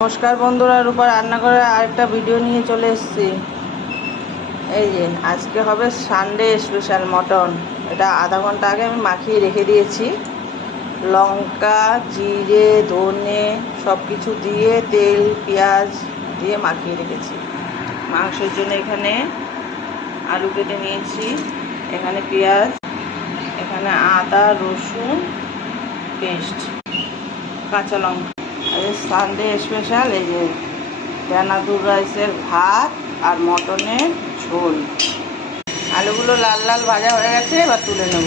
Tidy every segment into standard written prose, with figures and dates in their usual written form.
নমস্কার বন্ধুরা, রূপা রান্নাঘরে আরেকটা ভিডিও নিয়ে চলে এসেছি। এই যে আজকে হবে সানডে স্পেশাল মটন। এটা আধা ঘন্টা আগে আমি মাখিয়ে রেখে দিয়েছি। লঙ্কা, জিরে, ধনে সব কিছু দিয়ে তেল পেঁয়াজ দিয়ে মাখিয়ে রেখেছি। মাংসের জন্য এখানে আলু কেটে নিয়েছি, এখানে পেঁয়াজ, এখানে আদা রসুন পেস্ট, কাঁচা লঙ্কা। সানডে স্পেশাল এই যে দানাদুর রাইসের ভাত আর মটনের ঝোল। আলুগুলো লাল লাল ভাজা হয়ে গেছে, এবার তুলে নেব।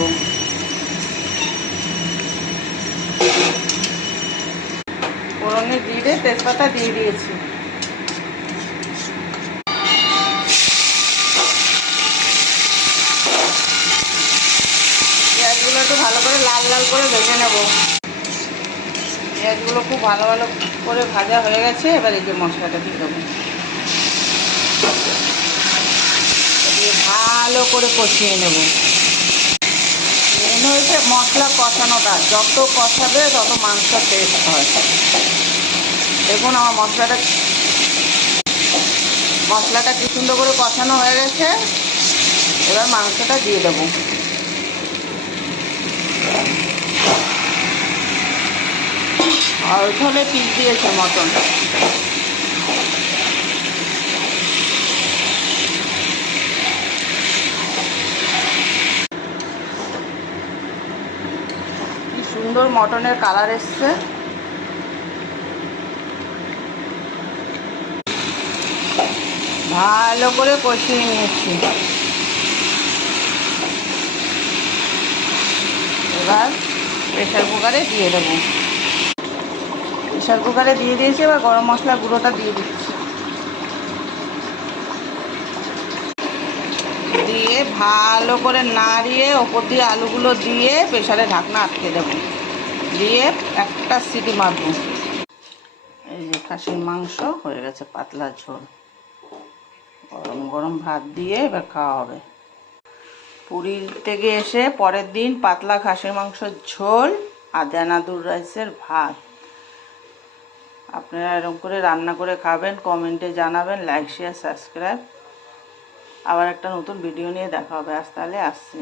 ফোড়নে জিরে তেজপাতা দিয়ে দিয়েছি। পেঁয়াজগুলো একটু ভালো করে লাল লাল করে ভেজে নেব। পেঁয়াজগুলো খুব ভালো ভালো করে ভাজা হয়ে গেছে, এবার এই যে মশলাটা দিয়ে দেবো। ভালো করে কষিয়ে নেব। মেন হয়েছে মশলা কষানোটা, যত কষাবে তত মাংস টেস্ট হয়। দেখুন আমার মশলাটা কি সুন্দর করে কষানো হয়ে গেছে। এবার মাংসটা দিয়ে দেবো। অল্প হলে পিস দিয়েছে মটন। কি সুন্দর মটনের কালার এসছে। ভালো করে কষিয়ে নিয়েছি। এবার প্রেসার কুকারে দিয়ে দেবো। প্রেসার কুকারে দিয়ে দিয়েছি, এবার গরম মশলা গুঁড়োটা দিয়ে দিচ্ছি। দিয়ে ভালো করে নাড়িয়ে ওপর দিয়ে আলুগুলো দিয়ে প্রেসারে ঢাকনা আটকে দেবো। দিয়ে একটা সিটি মারবো। এই যে খাসির মাংস হয়ে গেছে, পাতলা ঝোল। গরম গরম ভাত দিয়ে এবার খাওয়া হবে। পুরী থেকে এসে পরের দিন পাতলা খাসির মাংসের ঝোল আর দানাদুর রাইসের ভাত। আপনারা এরকম করে রান্না করে খাবেন, কমেন্টে জানাবেন। Like share subscribe. আবার একটা নতুন ভিডিও নিয়ে দেখা হবে। আজ তাহলে আসছি।